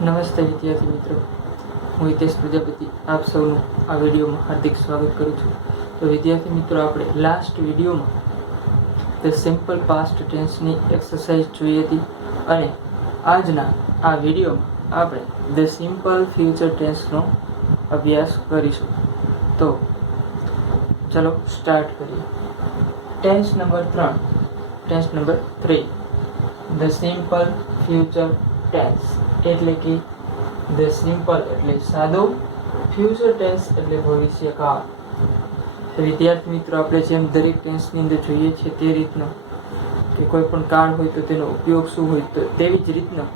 નમસ્તે વિદ્યાર્થી મિત્રો, હું હિતેશ પ્રજાપતિ આપ સૌનું આ વિડીયોમાં હાર્દિક સ્વાગત કરું છું. તો વિદ્યાર્થી મિત્રો, આપણે લાસ્ટ વિડીયોમાં ધ સિમ્પલ પાસ્ટ ટેન્સની એક્સરસાઇઝ જોઈ હતી અને આજના આ વિડીયોમાં આપણે ધ સિમ્પલ ફ્યુચર ટેન્સનો અભ્યાસ કરીશું. તો ચલો સ્ટાર્ટ કરીએ. Tense number 3 the simple future tense એટલે કે ધ સિમ્પલ એટલે સાદો, ફ્યુચર ટેન્સ એટલે ભવિષ્યકાળ. વિદ્યાર્થી મિત્રો, આપણે જેમ દરેક ટેન્સની અંદર જોઈએ છીએ તે રીતના કે કોઈ પણ કાળ હોય તો તેનો ઉપયોગ શું હોય, તો તેવી જ રીતના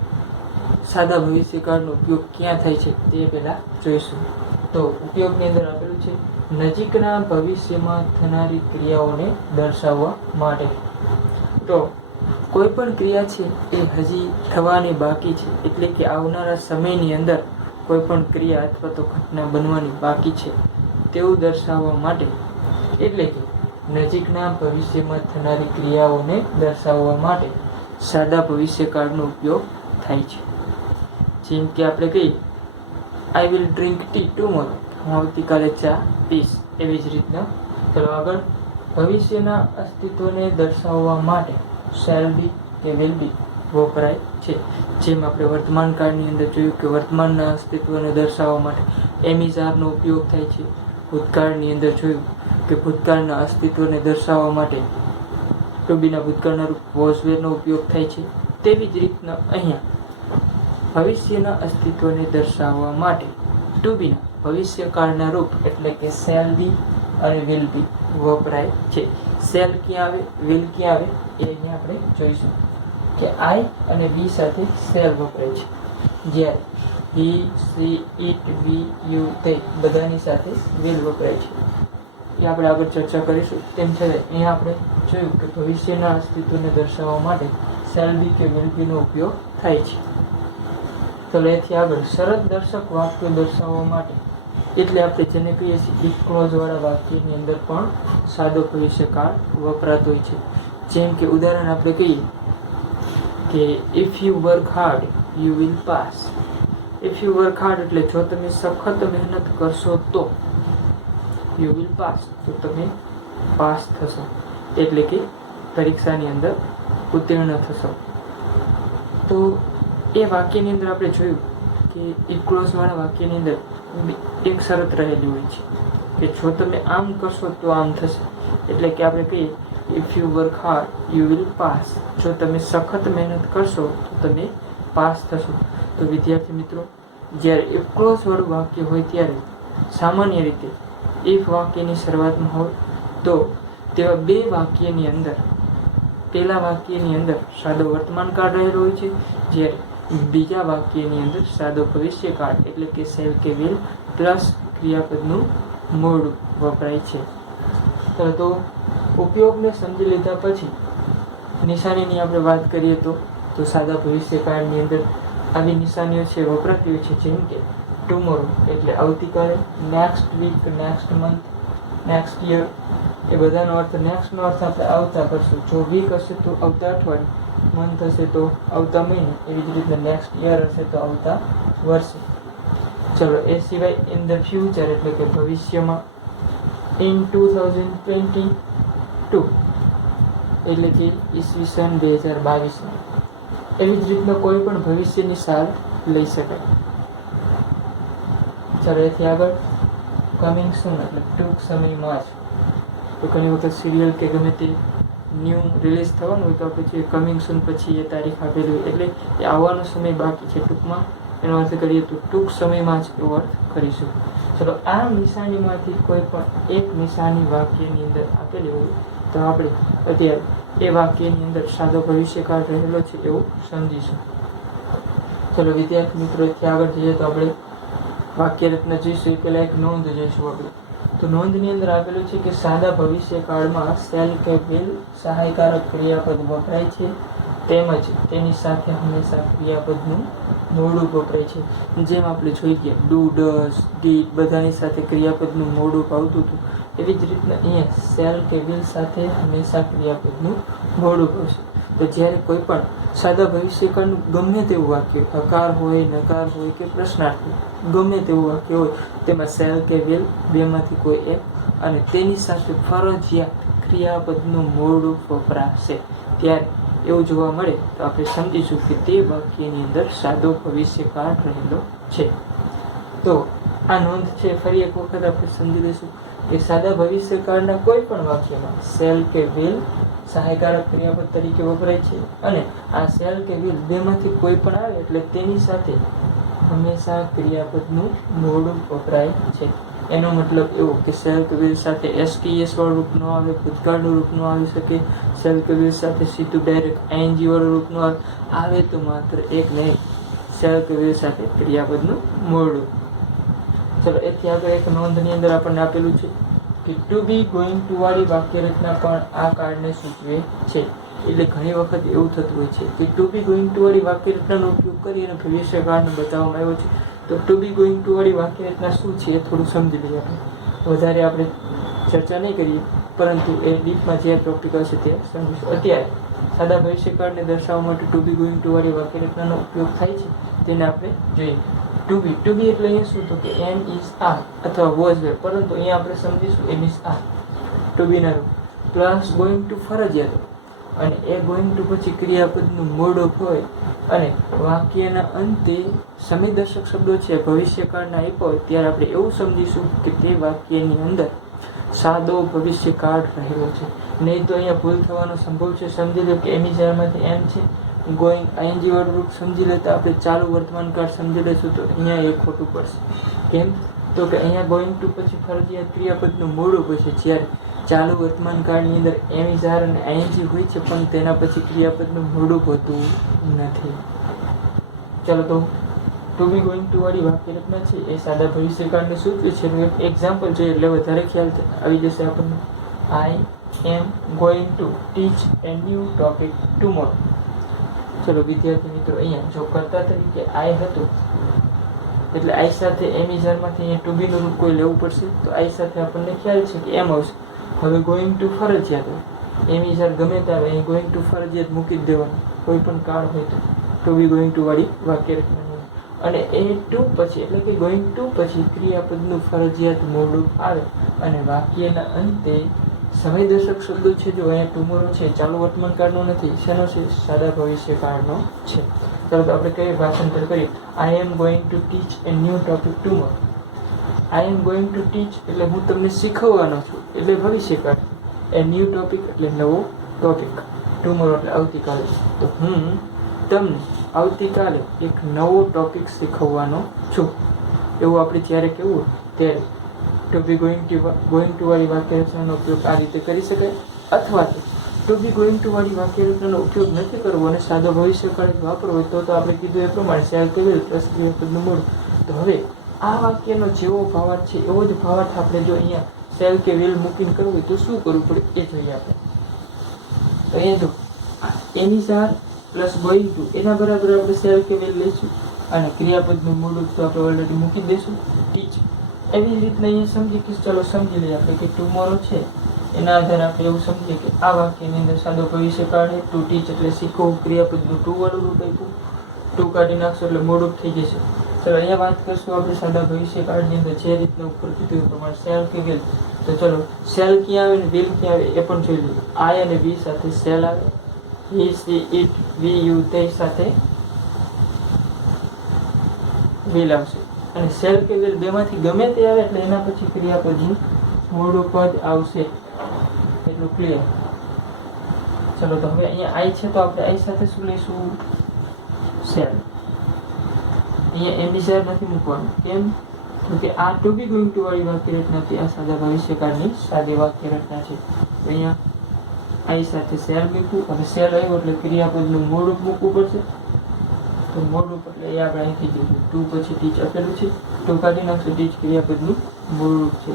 સાદા ભવિષ્યકાળનો ઉપયોગ ક્યાં થાય છે તે પહેલાં જોઈશું. તો ઉપયોગની અંદર આપેલું છે નજીકના ભવિષ્યમાં થનારી ક્રિયાઓને દર્શાવવા માટે. તો કોઈ પણ ક્રિયા છે એ હજી થવાની બાકી છે, એટલે કે આવનારા સમયની અંદર કોઈ પણ ક્રિયા અથવા તો ઘટના બનવાની બાકી છે તેવું દર્શાવવા માટે, એટલે કે નજીકના ભવિષ્યમાં થનારી ક્રિયાઓને દર્શાવવા માટે સાદા ભવિષ્યકાળનો ઉપયોગ થાય છે. જેમ કે આપણે કહીએ I will drink tea tomorrow, હું આવતીકાલે ચા પીશ. એવી જ રીતના ચલો આગળ. ભવિષ્યના અસ્તિત્વને દર્શાવવા માટે શેલ બી કે વિલ બી વપરાય છે. જેમ આપણે વર્તમાન કાળની અંદર જોયું કે વર્તમાનના અસ્તિત્વને દર્શાવવા માટે એમિઝારનો ઉપયોગ થાય છે. ભૂતકાળની અંદર જોયું કે ભૂતકાળના અસ્તિત્વને દર્શાવવા માટે ટુ બીના ભૂતકાળના રૂપ વોઝ વેરનો ઉપયોગ થાય છે. તેવી જ રીતના અહીંયા ભવિષ્યના અસ્તિત્વને દર્શાવવા માટે ટુ બીના ભવિષ્યકાળના રૂપ એટલે કે શેલ બી અને વિલ બી વપરાય છે. શેલ ક્યાં આવે, વિલ ક્યાં આવે એ અહીંયા આપણે જોઈશું કે આઈ અને બી સાથે શેલ વપરાય છે, જ્યારે હી, સી, ઇટ, વી, યુ તે બધાની સાથે વિલ વપરાય છે. એ આપણે આગળ ચર્ચા કરીશું. તેમ છતાં અહીંયા આપણે જોયું કે ભવિષ્યના અસ્તિત્વને દર્શાવવા માટે શેલ બી કે વિલ બીનો ઉપયોગ થાય છે. તો એથી આગળ શરત દર્શક વાક્યો દર્શાવવા માટે, એટલે આપણે જેને કહીએ છીએ ઇફ ક્લોઝ વાળા વાક્યની અંદર પણ સાદો ભવિષ્યકાળ વપરાતો હોય છે. જેમ કે ઉદાહરણ આપણે કહીએ કે if you work hard you will pass. If you work hard એટલે જો તમે સખત મહેનત કરશો તો, યુ વિલ પાસ તો તમે પાસ થશો, એટલે કે પરીક્ષાની અંદર ઉત્તીર્ણ થશો. તો એ વાક્યની અંદર આપણે જોયું કે ઇફ ક્લોઝ વાળા વાક્યની અંદર એક શરત રહેલી હોય છે કે જો તમે આમ કરશો તો આમ થશે, એટલે કે આપણે કહીએ if you work hard you will pass. જો તમે સખત મહેનત કરશો તો તમે પાસ થશો. તો વિદ્યાર્થી મિત્રો, જ્યારે ઇફ ક્લોઝ વાળું વાક્ય હોય ત્યારે સામાન્ય રીતે ઇફ વાક્યની શરૂઆતમાં હોય તો તેવા બે વાક્યની અંદર પહેલા વાક્યની અંદર સાદો વર્તમાન કાળ રહેલો હોય છે, જ્યારે બીજા વાક્યની અંદર સાદો ભવિષ્યકાળ એટલે કે શેલ કે વિલ પ્લસ ક્રિયાપદનું મોડું વપરાય છે. તો ઉપયોગને સમજી લીધા પછી નિશાનીની આપણે વાત કરીએ તો સાદા ભવિષ્યકાળની અંદર આવી નિશાનીઓ છે વપરાતી હોય છે. જેમ કે ટુમોરો એટલે આવતીકાલે, next week, next month, next year, એ બધાનો અર્થ નેક્સ્ટનો અર્થ આપણે આવતા કરશું. જો વીક હશે તો આવતા અઠવાડિયું, મંથ હશે તો આવતા મહિને, એવી જ રીતે નેક્સ્ટ યર હશે તો આવતા વર્ષે. ચલો એ સિવાય ઇન ધ ફ્યુચર એટલે કે ભવિષ્યમાં, ઇન 2022 એટલે કે ઈસવીસન 2022. એવી જ રીતના કોઈ પણ ભવિષ્યની સાલ લઈ શકાય. ચલો એથી આગળ કમિંગ સૂન એટલે ટૂંક સમયમાં જ. તો ઘણી વખત સિરિયલ કે ગમે તે ન્યૂ રિલીઝ થવાનું હોય તો આપણે જોઈએ કમિંગ સૂન પછી એ તારીખ આપેલી હોય, એટલે એ આવવાનો સમય બાકી છે. ટૂંકમાં એનો અર્થ કરીએ તો ટૂંક સમયમાં જ એવો અર્થ કરીશું. ચલો આ નિશાનીમાંથી કોઈ પણ એક નિશાની વાક્યની અંદર આપેલી હોય તો આપણે અત્યારે એ વાક્યની અંદર સાદો ભવિષ્યકાળ રહેલો છે એવું સમજીશું. ચલો વિદ્યાર્થી મિત્રો, ત્યાં આગળ જઈએ તો આપણે વાક્ય રચના જોઈશું. એ પહેલાં એક નોંધ જોઈશું આપણે. તો નોંધની અંદર આપેલું છે કે સાદા ભવિષ્યકાળમાં શેલ કે વિલ સહાયકારક ક્રિયાપદ વપરાય છે, તેમજ તેની સાથે હંમેશા ક્રિયાપદનું મોડું વપરાય છે. જેમ આપણે જોઈ ગયા ડુ, ડઝ, ડીડ બધાની સાથે ક્રિયાપદનું મોડું આવતું હતું, એવી જ રીતના અહીંયા શેલ કે વિલ સાથે હંમેશા ક્રિયાપદનું મોડું આવશે. તો જ્યારે કોઈ પણ સાદા ભવિષ્યકાળનું ગમે તેવું વાક્ય, હકાર હોય, નકાર હોય કે પ્રશ્નાર્થ ગમે તેવું વાક્ય હોય, તેમાં શેલ કે વિલ બેમાંથી કોઈ એક અને તેની સાથે ફરજિયાત ક્રિયાપદનું મૂળ રૂપ વપરાશે, ત્યારે એવું જોવા મળે તો આપણે સમજીશું કે તે વાક્યની અંદર સાદો ભવિષ્યકાળ રહેલો છે. તો આ નોંધ છે, ફરી એક વખત આપણે સમજી લઈશું કે સાદા ભવિષ્યકાળના કોઈ પણ વાક્યમાં શેલ કે વિલ સહાયકારક ક્રિયાપદ તરીકે વપરાય છે અને આ શેલ કે વિલ બેમાંથી કોઈ પણ આવે એટલે તેની સાથે હંમેશા ક્રિયાપદનું મૂળ રૂપ વપરાય છે. એનો મતલબ એવો કે શેલ કે વિલ સાથે એસટીએસ વાળું રૂપ ન આવે, ભૂતકાળનું રૂપ ન આવી શકે, શેલ કે વિલ સાથે સીધું ડાયરેક્ટ આઈએનજી વાળું રૂપ ન આવે તો માત્ર એક નહીં, શેલ કે વિલ સાથે ક્રિયાપદનું મૂળ રૂપ. ચલો એથી આગળ એક નોંધની અંદર આપણને આપેલું છે કે ટુ બી ગોઈંગ ટુ વાળી વાક્ય રચના પણ આ કાળને સૂચવે છે. એટલે ઘણી વખત એવું થતું હોય છે કે ટુ બી ગોઈંગ ટુ વાળી વાક્ય રચનાનો ઉપયોગ કરી અને ભવિષ્યકાળને બતાવવામાં આવ્યો છે. તો ટુ બી ગોઈંગ ટુ વાળી વાક્ય રચના શું છે એ થોડું સમજી લઈએ. આપણે વધારે આપણે ચર્ચા નહીં કરીએ, પરંતુ એ ડીપમાં જે ટોપિક હશે તે સમજીશું. અત્યારે સાદા ભવિષ્યકાળને દર્શાવવા માટે ટુ બી ગોઈંગ ટુ વાળી વાક્ય રચનાનો ઉપયોગ થાય છે, તેને આપણે જોઈએ. ટુ બી એટલે અહીંયા શું તો કે એમ ઇઝ આ અથવા વોઝ વે, પરંતુ અહીંયા આપણે સમજીશું એમ ઇઝ આ ટુ બી ના રૂપ પ્લસ ગોઈંગ ટુ ફરજિયાત, અને એ ગોઈંગ ટુ પછી ક્રિયાપદનું મૂળ રૂપ હોય અને વાક્યના અંતે સમયદર્શક શબ્દો છે ભવિષ્યકાળના આપ્યા હોય ત્યારે આપણે એવું સમજીશું કે તે વાક્યની અંદર સાદો ભવિષ્યકાળ રહેલો છે. નહીં તો અહીંયા ભૂલ થવાનો સંભવ છે. સમજી લો કે એમિઝારમાંથી એમ છે, ગોઈંગ આઈએનજી વાળું રૂપ સમજી લેતા આપણે ચાલુ વર્તમાનકાળ સમજી લઈશું તો અહીંયા એ ખોટું પડશે. કેમ તો કે અહીંયા ગોઈંગ ટુ પછી ફરજિયાત ક્રિયાપદનું મૂળ રૂપ છે, જ્યારે ચાલુ વર્તમાનકાળની અંદર એમિઝાર અને આઈએનજી હોય છે પણ તેના પછી ક્રિયાપદનું મૂળ રૂપ હોતું નથી. ચાલો તો ટુ બી ગોઈંગ ટુ વાળી વાક્ય રચના છે એ સાદા ભવિષ્યકાળને સૂચવે છે. એક એક્ઝામ્પલ જોઈએ એટલે વધારે ખ્યાલ આવી જશે આપણને. I am going to teach a new topic tomorrow. ચલો વિદ્યાર્થી મિત્રો, અહીંયા જો કર્તા તરીકે આઈ હતું એટલે આઈ સાથે એમિઝારમાંથી અહીંયા ટુ બીનું રૂપ કોઈ લેવું પડશે, તો આઈ સાથે આપણને ખ્યાલ છે કે એમ આવશે. હવે ગોઈંગ ટુ ફરજિયાત હોય, એમિઝાર ગમે ત્યારે અહીં ગોઈંગ ટુ ફરજિયાત મૂકી જ દેવાનું, કોઈ પણ કાળ હોય તો ટુ બી ગોઈંગ ટુ વાળી વાક્ય રચના. અને એ ટુ પછી એટલે કે ગોઈંગ ટુ પછી ક્રિયાપદનું ફરજિયાત મૂળ રૂપ આવે અને વાક્યના અંતે સમયદર્શક શબ્દો છે. જો અહીંયા ટુમોરો છે ચાલુ વર્તમાનકાળનો નથી, શેનો છે? સાદા ભવિષ્યકાળનો છે. ચાલો તો આપણે કઈ ભાષાંતર કરીએ. I am going to teach a new topic tomorrow. I am going to teach એટલે હું તમને શીખવવાનો છું, એટલે ભવિષ્યકાળ. એ ન્યૂ ટોપિક એટલે નવો ટોપિક. ટુમોરો એટલે આવતીકાલે. તો હું તમને આવતીકાલે એક નવો ટોપિક શીખવવાનો છું. એવું આપણે જ્યારે કહેવું ત્યારે ટુ બી ગોઈંગ ટુ વાળી વાક્ય રચનાનો ઉપયોગ આ રીતે કરી શકાય. અથવા તો ટુ બી ગોઈંગ ટુ વાળી વાક્ય રચનાનો ઉપયોગ નથી કરવો અને સાદો ભવિષ્યકાળ વાપરવો હોય તો આપણે કીધું એ પ્રમાણે શેલ કે વિલ પ્લસ ક્રિયાપદનું મૂળ. તો હવે આ વાક્યનો જેવો ભાવાર્થ છે એવો જ ભાવાર્થ આપણે જો અહીંયા શેલ કે વિલ મૂકીને કરવું હોય તો શું કરવું પડે એ જોઈએ આપણે. તો અહીંયા જો એમિઝાર પ્લસ ગોઈંગ ટુ એના બરાબર આપણે શેલ કે વિલ લઈશું અને ક્રિયાપદનું મૂળ રૂપ તો આપણે ઓલરેડી મૂકી દઈશું ટીચ. એવી જ રીતના અહીંયા સમજી કે ચલો સમજી લઈએ આપણે કે ટુમોરો છે એના આધારે આપણે એવું સમજીએ કે આ વાક્યની અંદર સાદો ભવિષ્યકાળ છે. ટુ ટીચ એટલે શીખવું, ક્રિયાપદનું ટુ વાળું રૂપ આપ્યું, ટુ કાઢી નાખશો એટલે મૂળ રૂપ થઈ જશે. ચલો અહીંયા વાત કરશું આપણે સાદા ભવિષ્યકાળની અંદર જે રીતના ઉપર કીધું એ પ્રમાણે શેલ કે વિલ. તો ચલો શેલ ક્યાં આવે ને વિલ ક્યાં આવે એ પણ જોઈ લઈએ. આઈ અને વી સાથે શેલ આવે, he, she, it, we, you, they સાથે will આવશે. અને શેલ કે વિલ બેમાંથી ગમે તે આવે એટલે એના પછી ક્રિયાપદનું મૂળ પદ આવશે. એટલું ક્લિયર. ચલો તો હવે અહીંયા આઈ છે તો આપણે આઈ સાથે શું લઈશું? શેલ. અહીંયા એમિઝાર નથી મૂકવાનું. કેમ? તો કે આ ટુ બી ગોઈંગ ટુ વાળી વાક્ય રચના હતી, આ સાદા ભવિષ્યકાળની સાદી વાક્ય રચના છે. તો અહીંયા આઈ સાથે શેલ મૂકવું. હવે શેલ આવ્યો એટલે ક્રિયાપદનું મૂળ રૂપ મૂકવું પડશે. તો મૂળ રૂપ એટલે એ આપણે અહીંથી જોયું ટુ પછી ટીચ આપેલું છે, ટુ કાઢી નાખશે, ટીચ ક્રિયાપદનું મૂળ રૂપ છે.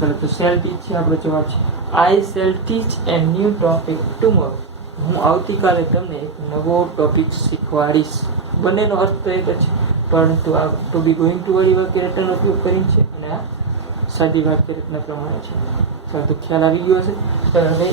ચલો તો શેલ ટીચ છે આપણો જવાબ છે. આઈ shell teach a new topic tomorrow. હું આવતીકાલે તમને એક નવો ટોપિક શીખવાડીશ. બંનેનો અર્થ તો એક જ છે, પરંતુ આ ટુ બી ગોઈંગ ટુ વાળી વાક્ય રચનાનો ઉપયોગ કરીને છે અને આ સાદી વાક્ય રચના પ્રમાણે છે. ચાલો તો ખ્યાલ આવી ગયો હશે. હવે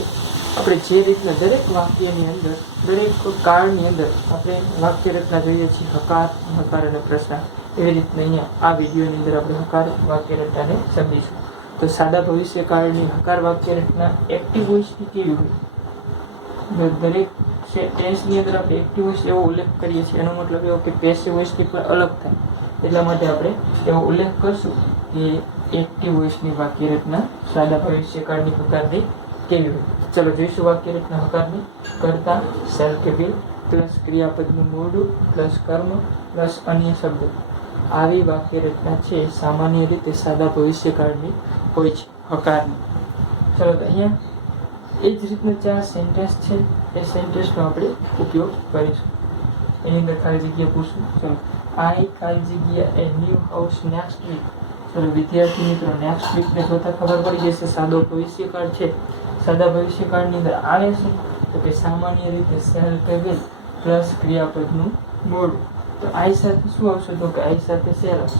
આપણે જે રીતના દરેક વાક્યની અંદર, દરેક કાળની અંદર આપણે વાક્ય રચના જોઈએ છીએ હકાર, નકાર અને પ્રશ્ન, એવી રીતના અહીંયા આ વિડીયોની અંદર આપણે હકાર વાક્ય રચનાને સમજીશું. તો સાદા ભવિષ્યકાળની હકાર વાક્ય રચના એક્ટિવ વોઇસની કેવી હોય? દરેક ટેન્સની અંદર આપણે એક્ટિવ વોઇસ એવો ઉલ્લેખ કરીએ છીએ, એનો મતલબ એવો કે પેસિવ વોઇસથી પણ અલગ થાય, એટલા માટે આપણે એવો ઉલ્લેખ કરશું કે એક્ટિવ વોઇસની વાક્ય રચના સાદા ભવિષ્યકાળની હકારની કેવી હોય. ચલો જોઈશું વાક્ય રચના હકારની. કર્તા શેલ કે વિલ પ્લસ ક્રિયાપદનું મોઢું પ્લસ કર્મ પ્લસ અન્ય શબ્દ, આવી વાક્ય રચના છે સામાન્ય રીતે સાદા ભવિષ્યકાળની હોય છે, હકારની. ચલો તો અહીંયા એ જ રીતના 4 સેન્ટેન્સ છે, એ સેન્ટેન્સનો આપણે ઉપયોગ કરીશું. એની અંદર ખાલી જગ્યા પૂછશું. ચલો, આઈ ખાલી જગ્યા એ ન્યૂ હાઉસ નેક્સ્ટ વીક. ચલો વિદ્યાર્થી મિત્રો, નેક્સ્ટ વીકને જોતા ખબર પડી જશે સાદો ભવિષ્યકાળ છે. સાદા ભવિષ્યકાળની અંદર આવે છે તો કે સામાન્ય રીતે શેલ કે વિલ પ્લસ ક્રિયાપદનું મોડું. તો આઈ સાથે શું આવશે? તો કે આઈ સાથે શેલ આવશે.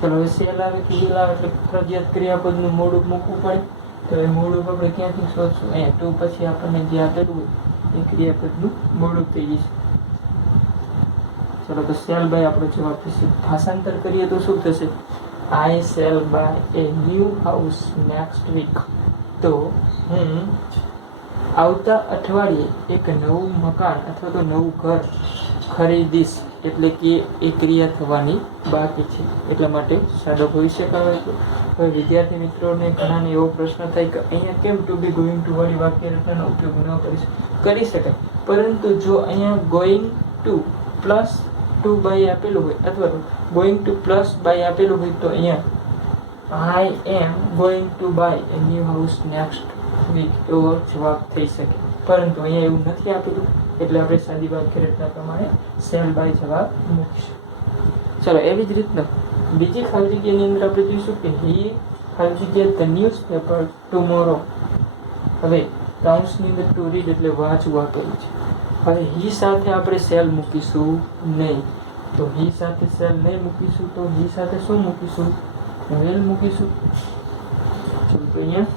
ચલો હવે શેલ આવે કે વિલ આવે એટલે ફરજિયાત ક્રિયાપદનું મોડું મૂકવું પડે. તો એ મોડું આપણે ક્યાંથી શોધશું? અહીંયા ટુ પછી આપણને જે આપેલું હોય એ ક્રિયાપદનું મોડું થઈ જશે. ચલો તો શેલ બાય આપણો જવાબ થશે. ભાષાંતર કરીએ તો શું થશે? I shall buy a new house next week. તો હું આવતા અઠવાડિયે એક નવું મકાન અથવા તો નવું ઘર ખરીદીશ. એટલે કે એ ક્રિયા થવાની બાકી છે, એટલા માટે સાદો ભવિષ્યકાળ હોય. તો હવે વિદ્યાર્થી મિત્રોને ઘણાને એવો પ્રશ્ન થાય કે અહીંયા came to B going to વાળી વાક્ય રચનાનો ઉપયોગ ન કરી શકાય? પરંતુ જો અહીંયા going to plus to buy આપેલું હોય અથવા તો ગોઈંગ ટુ પ્લસ બાય આપેલું હોય તો અહીંયા I am going to buy a new house next week એવો જવાબ થઈ શકે. પરંતુ અહીંયા એવું નથી આપેલું, એટલે આપણે સાદી વાક્ય રચના પ્રમાણે શેલ બાય જવાબ મૂકીશું. ચલો એવી જ રીતના બીજી ખાલી જગ્યાની અંદર આપણે જોઈશું કે હી ખાલી જગ્યા ધ ન્યૂઝપેપર ટુમોરો. હવે કાઉન્સની અંદર ટુ રીડ એટલે વાંચવું આપેલું છે. હવે હી સાથે આપણે શેલ મૂકીશું નહીં. તો હી સાથે શેલ નહીં મૂકીશું તો હી સાથે શું મૂકીશું? વિલ મૂકીશું. તો અહીંયા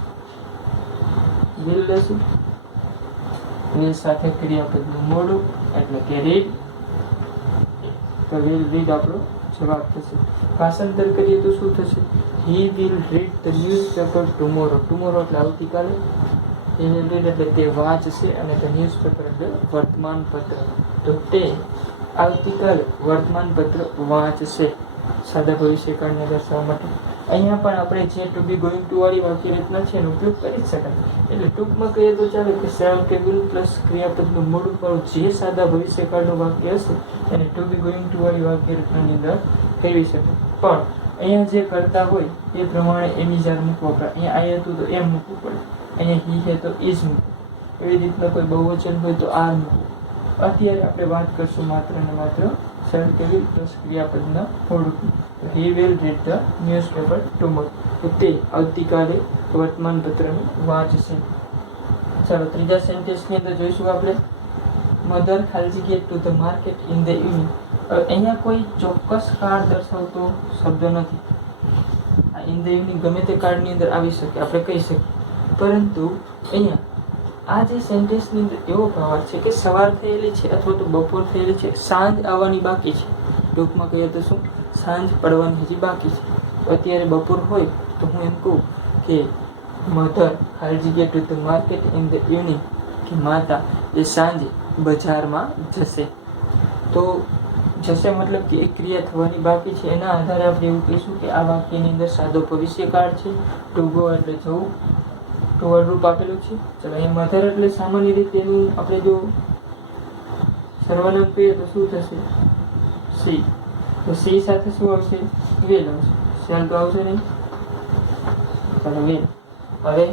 વિલ લેશું. વિલ સાથે ક્રિયાપદનું મોડું એટલે કે રીડ. તો વિલ રીડ આપણો જવાબ થશે. ભાષાંતર કરીએ તો શું થશે? He will read the newspaper tomorrow. Tomorrow એટલે આવતીકાલે. હી વિલ રીડ એટલે તે વાંચશે અને ધ ન્યૂઝપેપર એટલે વર્તમાનપત્ર. તો તે આવતીકાલે વર્તમાનપત્ર વાંચશે. સાદા ભવિષ્યકાળને દર્શાવવા માટે અહીંયા પણ આપણે જે ટુ બી ગોઈંગ ટુ વાળી વાક્ય રચના છે એનો ઉપયોગ કરી શકાય. એટલે ટૂંકમાં કહીએ તો ચાલે કે શેલ કે વિલ પ્લસ ક્રિયાપદનું મોડું પર જે સાદા ભવિષ્યકાળનું વાક્ય હશે એને ટુ બી ગોઈંગ ટુ વાળી વાક્ય રચનાની અંદર ફેરવી શકાય. પણ અહીંયા જે કરતા હોય એ પ્રમાણે એની જાર મૂકવો પડે. અહીંયા આઈ હતું તો એમ મૂકવું પડે, અહીંયા હી છે તો ઇઝ મૂકવું. એવી રીતના કોઈ બહુવચન હોય તો આર મૂકવું. અત્યારે આપણે વાત કરશું માત્ર ને માત્ર શેલ કે વિલ પ્લસ ક્રિયાપદના મોડું. He will read the newspaper tomorrow. તો તે આવતીકાલે વર્તમાનપત્રને વાંચશે. ચાલો ત્રીજા સેન્ટેન્સની અંદર જોઈશું આપણે મધર ખાલી જગ્યા to the market in the evening. અહીંયા કોઈ ચોક્કસ કાળ દર્શાવતો શબ્દ નથી. આ ઇન ધ ઇવનિંગ ગમે તે કાળની અંદર આવી શકે, આપણે કહી શકીએ. પરંતુ અહીંયા આ જે સેન્ટેન્સની અંદર એવો ભાવાર્થ છે કે સવાર થયેલી છે અથવા તો બપોર થયેલી છે, સાંજ આવવાની બાકી છે. ટૂંકમાં કહીએ તો શું? સાંજ પડવાની હજી બાકી છે. અત્યારે બપોર હોય તો હું એમ કહું કે મધર ખાલી જગ્યા to the market in the evening, કે માતા એ સાંજે બજારમાં જશે. તો જશે મતલબ કે એક ક્રિયા થવાની બાકી છે. એના આધારે આપણે એવું કહીશું કે આ વાક્યની અંદર સાદો ભવિષ્યકાળ છે. ટુ ગો એટલે જવું, ટુવર્ડ રૂપ આપેલું છે. ચલો અહીંયા મધર એટલે સામાન્ય રીતે એનું આપણે જો સર્વનામ કહીએ તો શું થશે? સી. તો સી સાથે શું આવશે? વિલ આવશે. શેલ તો આવશે નહીં. ચાલો વિલ. હવે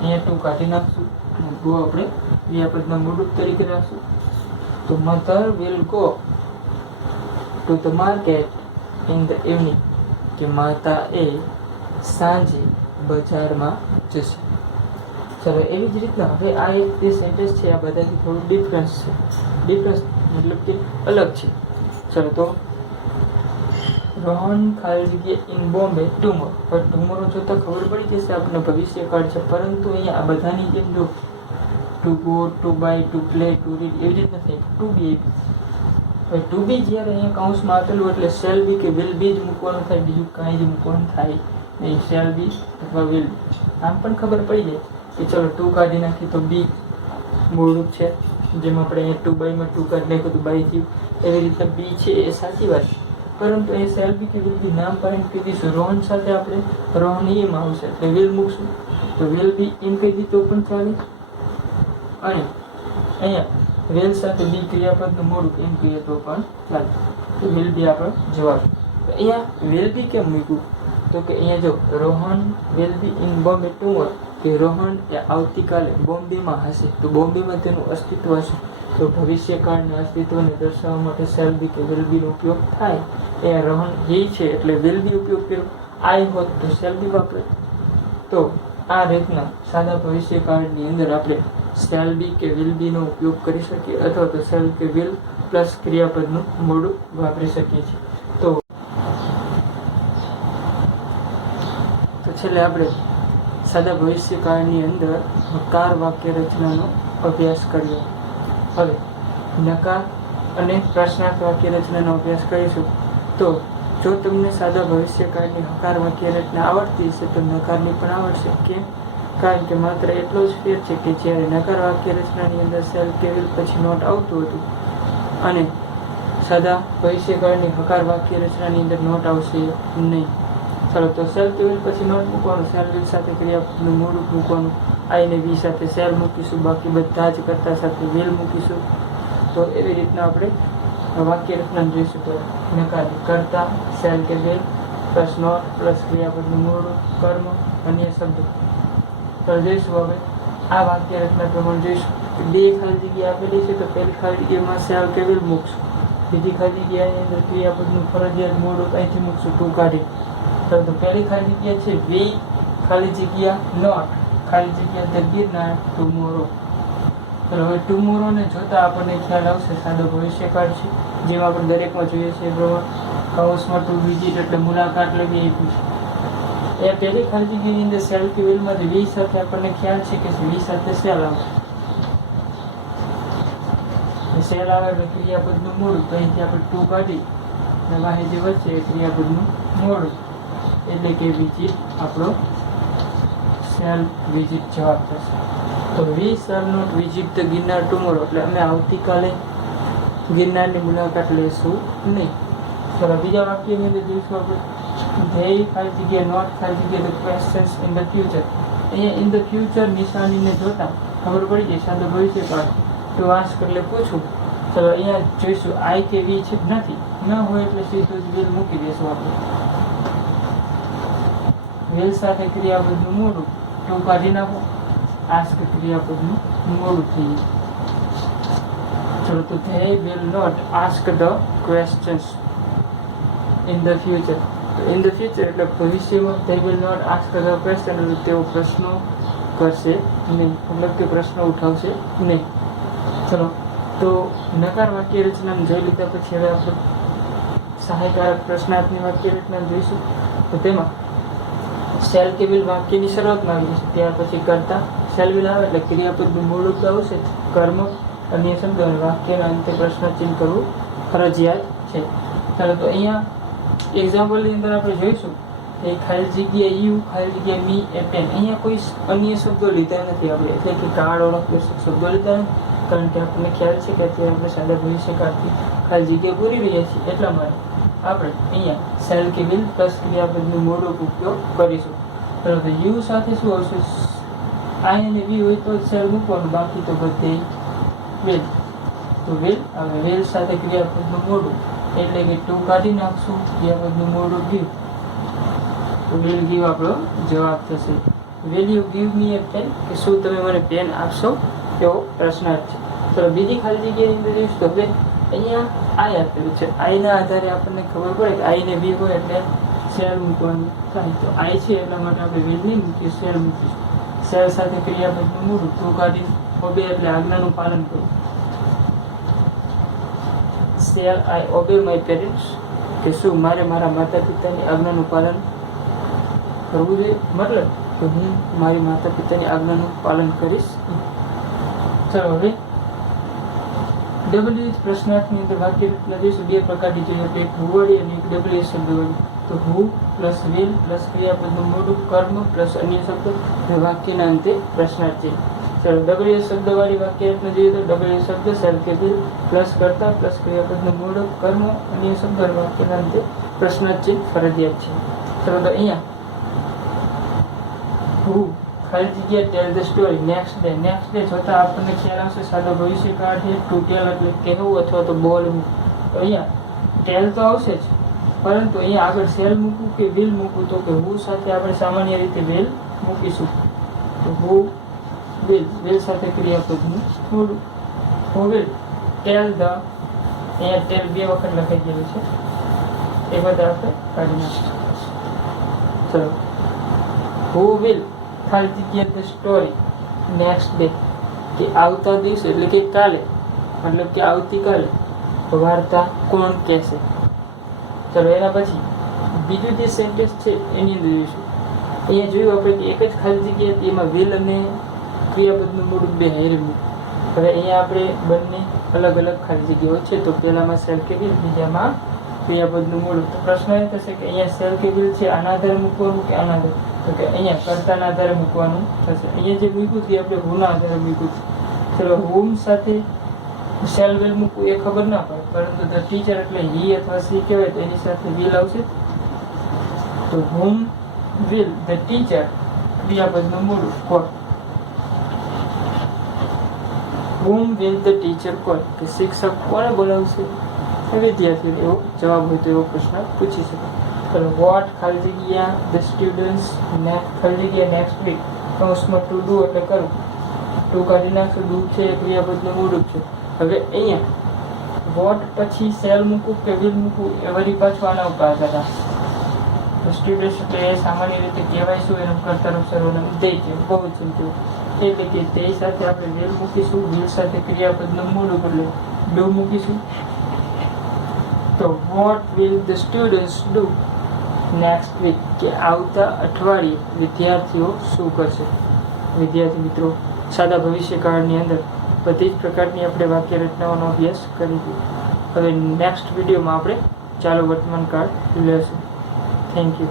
અહીંયા ટુ કાઢી નાખશું અને ગો આપણે ક્રિયાપદના મૂળરૂપ તરીકે રાખશું. તો mother will go to the market in the evening, કે માતા એ સાંજે બજારમાં જશે. ચલો એવી જ રીતના હવે આ એક જે સેન્ટેન્સ છે આ બધાથી થોડું ડિફરન્સ છે. ડિફરન્સ મતલબ કે અલગ છે. ચલો તો રોહન ખાલી જગ્યા ઇન બોમ્બે ટુમોરો. હવે ટુમોરો જોતા ખબર પડી જશે આપણને ભવિષ્યકાળ છે, પરંતુ અહીંયા આ બધાની જેમ જો to go, to buy, to play, to read એવી રીત નથી, ટુ બી આપ્યું. હવે ટુ બી જ્યારે અહીંયા કૌંસમાં આપેલું એટલે શેલ બી કે વિલ બી જ મૂકવાનું થાય, બીજું કાંઈ જ મૂકવાનું થાય નહીં. શેલ બી અથવા વિલ બી. આમ પણ ખબર પડી જાય કે ચલો ટુ કાઢી નાખી તો બી મૂળરૂપ છે, જેમ આપણે અહીંયા ટુ બાયમાં ટુ કાઢી નાખ્યું તો બાય થયું. એવી રીતના બી છે એ સાચી વાત છે, પરંતુ એ શેલ બી કે વિલ બી નામ પાડીને કહી દઈશું. રોહન સાથે આપણે રોહન એમ આવશે એટલે વિલ મૂકશું, તો વિલ બી એમ કહી દી તો પણ ચાલે. અને અહીંયા વેલ સાથે બી ક્રિયાપદનું મોડું એમ કહીએ તો પણ ચાલે. તો વિલ બી આપણો જવાબ. તો અહીંયા વિલ બી કેમ મૂક્યું તો કે અહીંયા જો Rohan will be in Bombay tomorrow, કે રોહન એ આવતીકાલે બોમ્બેમાં હશે, તો બોમ્બેમાં તેનું અસ્તિત્વ હશે. તો ભવિષ્યકાળના અસ્તિત્વને દર્શાવવા માટે શેલ બી કે વિલ બીનો ઉપયોગ થાય. અહીંયા રોહન એ છે એટલે વિલ બી ઉપયોગ કર્યો. આઈ હોત તો શેલ બી વાપરે. તો આ રીતના સાદા ભવિષ્યકાળની અંદર આપણે શેલ બી કે વિલ બીનો ઉપયોગ કરી શકીએ, અથવા તો શેલ કે વિલ પ્લસ ક્રિયાપદનું મોડું વાપરી શકીએ છીએ. તો છેલ્લે આપણે સાદા ભવિષ્યકાળની અંદર નકાર વાક્ય રચનાનો અભ્યાસ કર્યો. હવે નકાર અને પ્રશ્નાર્થ વાક્ય રચનાનો અભ્યાસ કરીશું. તો જો તમને સાદા ભવિષ્યકાળની હકાર વાક્ય રચના આવડતી હશે તો નકારની પણ આવડશે. કેમ? કારણ કે માત્ર એટલો જ ફેર છે કે જ્યારે નકાર વાક્ય રચનાની અંદર શેલ કે વિલ પછી નોટ આવતું હતું અને સાદા ભવિષ્યકાળની હકાર વાક્ય રચનાની અંદર નોટ આવશે નહીં. ચાલો, તો શેલ કે વિલ પછી નોટ મૂકવાનું, શેલ વિલ સાથે ક્રિયાપદનું મોડું મૂકવાનું, આઈ ને બી સાથે શેલ મૂકીશું, બાકી બધા જ કર્તા સાથે વિલ મૂકીશું. તો એવી રીતના આપણે વાક્ય રચના જોઈશું. તો નકારની કર્તા શેલ કે વિલ પ્લસ નોટ પ્લસ ક્રિયાપદનું મોડું કર્મ અન્ય શબ્દો. તો જોઈશું હવે આ વાક્ય રચના પ્રમાણે જોઈશું. બે ખાલી જગ્યા આપેલી છે તો પહેલી ખાલી જગ્યામાં શેલ કે વિલ મૂકશું, બીજી ખાલી જગ્યાની અંદર ક્રિયાપદનું ફરજિયાત મોડું અહીંથી મૂકશું ટુ કાઢી. તો પહેલી ખાલી જગ્યા છે વે, ખાલી જગ્યા નોટ, ખાલી જગ્યા ધ ગિરનાર ટુમોરો. તો હવે ટુમોરોને જોતા આપણને ખ્યાલ આવશે સાદો ભવિષ્યકાળ છે, જેમ આપણે દરેકમાં જોઈએ છીએ પ્રમાણે કૌંસમાં ટુ વિઝિટ એટલે મુલાકાત લેવી આપ્યું છે. એ પહેલી ખાલી જગ્યાની અંદર શેલ કે વિલમાંથી વી સાથે આપણને ખ્યાલ છે કે વી સાથે શેલ આવશે. શેલ આવે એટલે ક્રિયાપદનું મોડું, તો અહીંથી આપણે ટુ કાઢી અને માહિતી વચ્ચે ક્રિયાપદનું મોડું એટલે કે વિઝિટ આપણો શેલ વિઝિટ જવાબ થશે. તો we shall not visit the Girnar tomorrow એટલે અમે આવતીકાલે ગિરનારની મુલાકાત લેશું નહીં. ચલો બીજા વાક્યની અંદર જોઈશું આપણે ધ્યેય ખાલી જગ્યા નોટ ખાલી જગ્યા the questions in the future. અહીંયા ઇન ધ ફ્યુચર નિશાનીને જોતા ખબર પડી જાય સાદો ભવિષ્યકાળ. ટુ આસ્ક એટલે પૂછું. ચલો અહીંયા જોઈશું આઈ કે વી છે નથી, ન હોય એટલે સીધું જ વિલ મૂકી દઈશું આપણે. વિલ સાથે ક્રિયાપદનું મોડું ટુ કાઢી નાખો, આસ્ક ક્રિયાપદનું મોડું થઈ જાય. ચલો, તો they will not ask the questions in the future. in the future એટલે ભવિષ્યમાં they will not ask the question એટલે તેઓ પ્રશ્નો કરશે નહીં, મતલબ કે પ્રશ્નો ઉઠાવશે નહીં. ચલો, તો નકાર વાક્ય રચનાને જોઈ લીધા પછી હવે આપણે સહાયકારક પ્રશ્નાર્થની વાક્ય રચના જોઈશું. તો તેમાં શેલ કે વિલ વાક્યની શરૂઆતમાં આવી જશે, ત્યાર પછી કરતા શેલ વિલ આવે એટલે ક્રિયાપદનું મૂળ આવશે, કર્મ અન્ય શબ્દો અને વાક્યના અંતે પ્રશ્ન ચિહ્ન કરવું ફરજિયાત છે. ચાલો, તો અહીંયા એક્ઝામ્પલની અંદર આપણે જોઈશું કે ખાલી જગ્યા યુ ખાલી જગ્યા મી એ પેન. અહીંયા કોઈ અન્ય શબ્દો લીધા નથી આપણે, એટલે કે કાળ ઓળખ શબ્દો લીધા નથી, કારણ કે આપણને ખ્યાલ છે કે અત્યારે આપણે સાદા ભવિષ્યકાળથી ખાલી જગ્યા પૂરી રહ્યા છીએ. એટલા માટે આપણે અહીંયા શેલ કે વિલ પ્લસ ક્રિયાપદનું મોડું ઉપયોગ કરીશું. ચાલો, તો યુ સાથે શું આવશે? આઈ અને વી હોય તો શેલ મૂકવાનું, બાકી તો બધે વિલ. તો વિલ હવે વિલ સાથે ક્રિયાપદનું મોડું એટલે કે ટુ કાઢી નાખશું, ક્રિયાપદનું મોડું ગીવ. તો વિલ ગીવ આપણો જવાબ થશે. Will you give me a pen, કે શું તમે મને પેન આપશો, એવો પ્રશ્નાર્થ છે. ચલો, બીજી ખાલી જગ્યાની અંદર જોઈશું તો હવે અહીંયા આઈ આપેલું છે. આઈના આધારે આપણને ખબર પડે કે આઈ ને વી હોય એટલે શેલ મૂકવાનું થાય. તો આઈ છે એટલા માટે આપણે વિલ નહીં મૂકીએ, શેલ મૂકીશું. શેલ સાથે ક્રિયાપદનું મોડું ટુ કાઢી ઓબે એટલે આજ્ઞાનું પાલન કરવું. Shall I obey my parents? કે શું મારે મારા માતા પિતાની આજ્ઞાનું પાલન કરવું જોઈએ, મતલબ કે હું મારી માતા પિતાની આજ્ઞાનું પાલન કરીશ. ચલો હવે WH પ્રશ્નાર્થની અંદર વાક્ય રચના જોઈશું. બે પ્રકારની જોઈએ, એક હુવાળી અને એક WH શબ્દવાળી. તો હુ પ્લસ વિલ પ્લસ ક્રિયાપદનું મોડું કર્મ પ્લસ અન્ય શબ્દ અને વાક્યના અંતે પ્રશ્નાર્થ છે. ચલો WH શબ્દવાળી વાક્ય રચના જોઈએ તો WH શબ્દ શેલ કે વિલ પ્લસ કર્તા પ્લસ ક્રિયાપદનું મોડું કર્મ અન્ય શબ્દ અને વાક્યના અંતે પ્રશ્નાર્થ છે ફરજિયાત છે. ચલો તો અહીંયા હુ ખાલી જગ્યા ટેલ ધ સ્ટોરી નેક્સ્ટ ડે જોતા આપણને ખ્યાલ આવશે સાદો ભવિષ્યકાળ છે. ટુ ટેલ એટલે કહેવું અથવા તો બોલવું. તો અહીંયા ટેલ તો આવશે જ, પરંતુ અહીંયા આગળ સેલ મૂકવું કે વિલ મૂકવું, તો કે હુ સાથે આપણે સામાન્ય રીતે વિલ મૂકીશું. તો હુ વિલ સાથે ક્રિયાપદનું થોડું હુ વિલ ટેલ ધ, અહીંયા ટેલ બે વખત લખાઈ ગયેલું છે, એ બધા આપણે કાઢી નાખીશું. ચલો હુ વિલ ખાલી જગ્યા ધ સ્ટોરી નેક્સ્ટ ડે કે આવતા દિવસે એટલે કે કાલે, મતલબ કે આવતીકાલે વાર્તા કોણ કહેશે. ચલો એના પછી બીજું જે સેન્ટેન્સ છે એની અંદર જોઈશું. અહીંયા જોયું આપણે કે એક જ ખાલી જગ્યા હતી, એમાં વિલ અને ક્રિયાપદનું મૂળ બે હારે મૂક્યું. હવે અહીંયા આપણે બંને અલગ અલગ ખાલી જગ્યાઓ છે, તો પહેલામાં સેલ કે વિલ, બીજામાં ક્રિયાપદનું મૂળ. તો પ્રશ્ન એ થશે કે અહીંયા સેલ કે વિલ છે આના આધારે મૂકવાનું કે આના આધારે, તો કે અહીંયા કર્તાના આધારે મૂકવાનું થશે. અહીંયા જે મૂક્યું તે આપણે હુના આધારે મૂક્યું છે. ચલો હુમ સાથે શેલ વિલ મૂકવું એ ખબર ના પડે, પરંતુ ધ ટીચર એટલે હી અથવા સી કહેવાય તો એની સાથે વિલ આવશે. તો હુમ વિલ ધ ટીચર ક્રિયાપદનું મૂળ call. Whom will the teacher call કે શિક્ષક કોને બોલાવશે, વિદ્યાર્થીઓ. એવો જવાબ હોય તો એવો પ્રશ્ન પૂછી શકે. ચલો વોટ ખાલી જગ્યા ધ સ્ટુડન્ટ્સ ખાલી જગ્યા નેક્સ્ટ વીક કૌંસમાં ટુ ડુ એટલે કરવું, ટુ કાઢી નાખશું, ડુ છે એ ક્રિયાપદનું મૂળ છે. હવે અહીંયા વોટ પછી સેલ મૂકવું કે વિલ મૂકવું એ વળી પાછું આના ઉપર આધાર રાખે. સ્ટુડન્ટ્સ એટલે એ સામાન્ય રીતે કહેવાય શું એનું કર્તાનું સર્વનામ દે છે, બહુ ચિંતું એટલે કે તે સાથે આપણે વિલ મૂકીશું, વિલ સાથે ક્રિયાપદનું મૂળ ઉપર ડુ મૂકીશું. તો what will the students do next week કે આવતા અઠવાડિયે વિદ્યાર્થીઓ શું કરશે. વિદ્યાર્થી મિત્રો, સાદા ભવિષ્યકાળની અંદર બધી જ પ્રકારની આપણે વાક્ય રચનાઓનો અભ્યાસ કરી દીધો. હવે નેક્સ્ટ વિડીયોમાં આપણે ચાલુ વર્તમાન કાળ લેશું. Thank you.